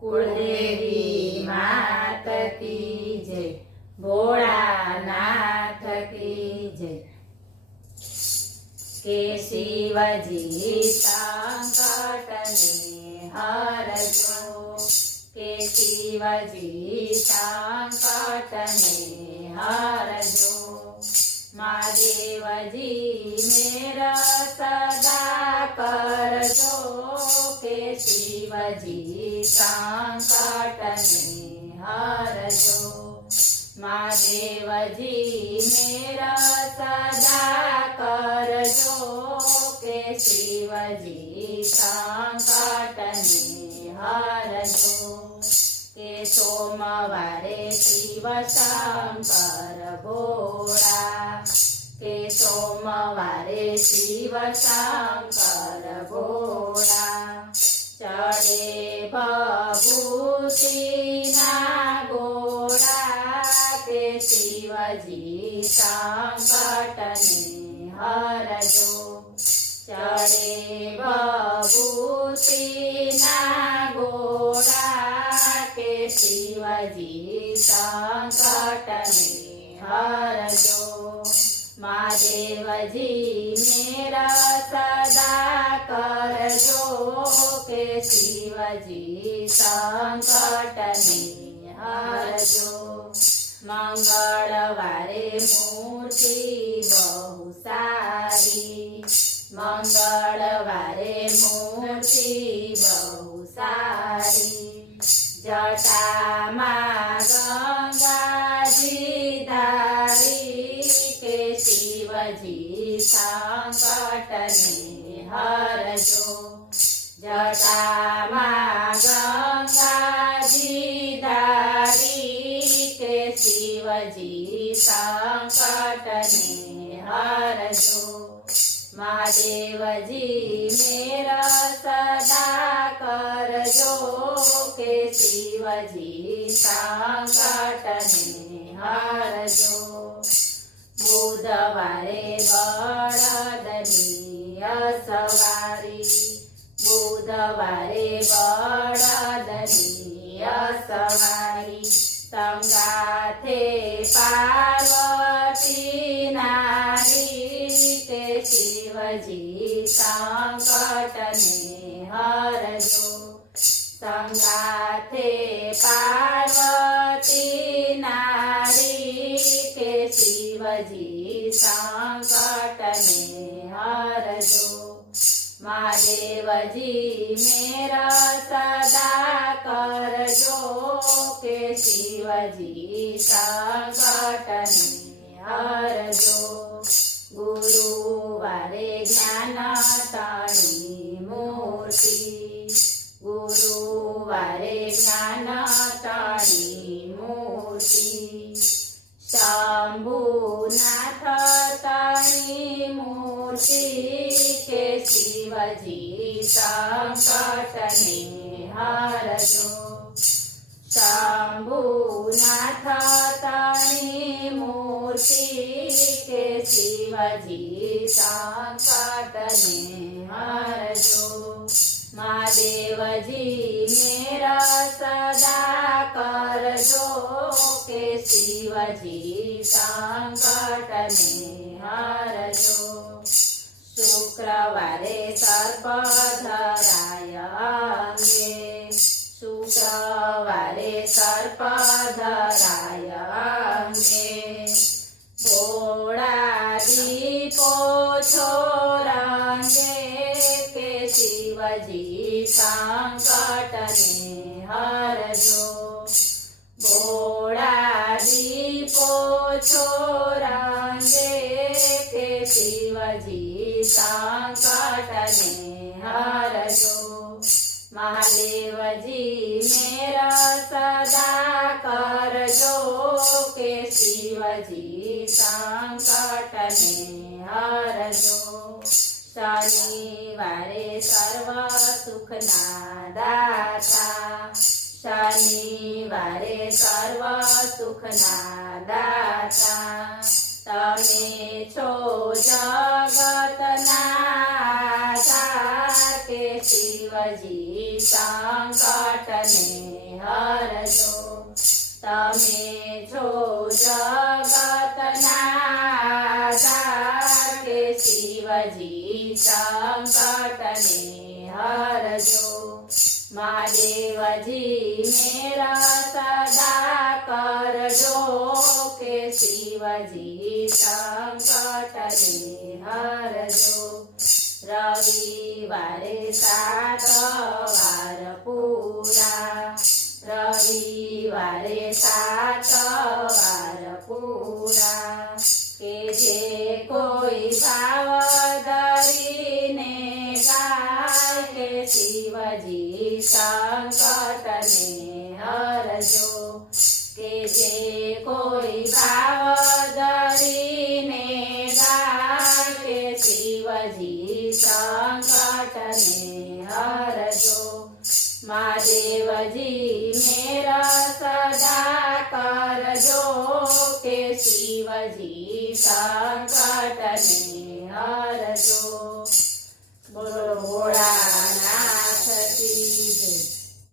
कुलदेवी मात की जय, भोळानाथ की जय। के शिवजी संकट ने हरजो, के शिवजी संकट ने हरजो। महादेवजी मेरा सदा करजो, के शिवजी संकट ने हरजो। महादेवजी मेरा सदा करजो, के शिवजी संकट ने हरजो। के सोमवारे शिव शंकर भोळा, के सोमवारे शिव शंकर भोळा। चढ़े भभूति ना गोड़ा, के शिवजी संकट ने हरजो। चढ़े भभूति ना गोड़ा, के शिवजी संकट ने हरजो। महादेवजी मेरा सदा करजो, के शिवजी संकट ने हरजो। मंगलवारे मूर्ति बहु सारी, मंगलवारे मूर्ति बहु सारी। जटा मां गंगा जी धारी, के शिवजी संकट ने हरजो। जटा मां गंगा जी धारी, के शिवजी संकट ने हरजो। महादेवजी मेरा सदा करजो, के शिवजी संकट ने हरजो। बुधवारे बड़दनी सवारी, बुधवारे बड़दनी सवारी। संगाथे पार्वती नारी, के शिवजी संकट ने हरजो। संगाथे पार्वती नारी, के शिवजी संकट ने हरजो। महादेवजी मेरा सदा करजो, के शिवजी संकट ने हरजो। गुरुवारे ज्ञान तणी मूर्ति, गुरुवारे ज्ञान तणी मूर्ति। शंभुनाथ तणी मूर्ति, के शिवजी संकट ने हरजो। शंभुनाथ तणी मूर्ति, के शिवजी संकट ने हरजो। महादेवजी मेरा सदा करजो, के शिवजी संकट ने हरजो। शुक्रवारे सर्प धराय अंगे, शुक्रवारे सर्प धराय अंगे। भोळा दीपो छोरंगे, के शिवजी संकट ने हरजो। भोळा दीपो छोरंगे, के शिवजी संकट ने हरजो। महादेवजी मेरा सदा करजो, के शिवजी संकट ने हरजो। शनिवारे सर्व सुखना दाता, शनिवारे सर्व सुखना दाता। तमे छो जगतना आधार, के शिवजी संकट ने તમે છો જગતના દાતા કે શિવજી સંકટને હરજો મહાદેવજી મેરા સદા કરજો કે શિવજી સંકટને હરજો રવિવારે 7 વાર પૂરા રવિવારે 7 વાર પૂરા કે જે કોઈ ભાવ ધરીને ગાય કે શિવજી સંકટને હરજો કે જે કોઈ ભાવ ધરીને ગાય કે શિવજી સંકટને હરજો મહાદેવજી મેરા સદા કરજો કે શિવજી સંકટને હરજો બોલો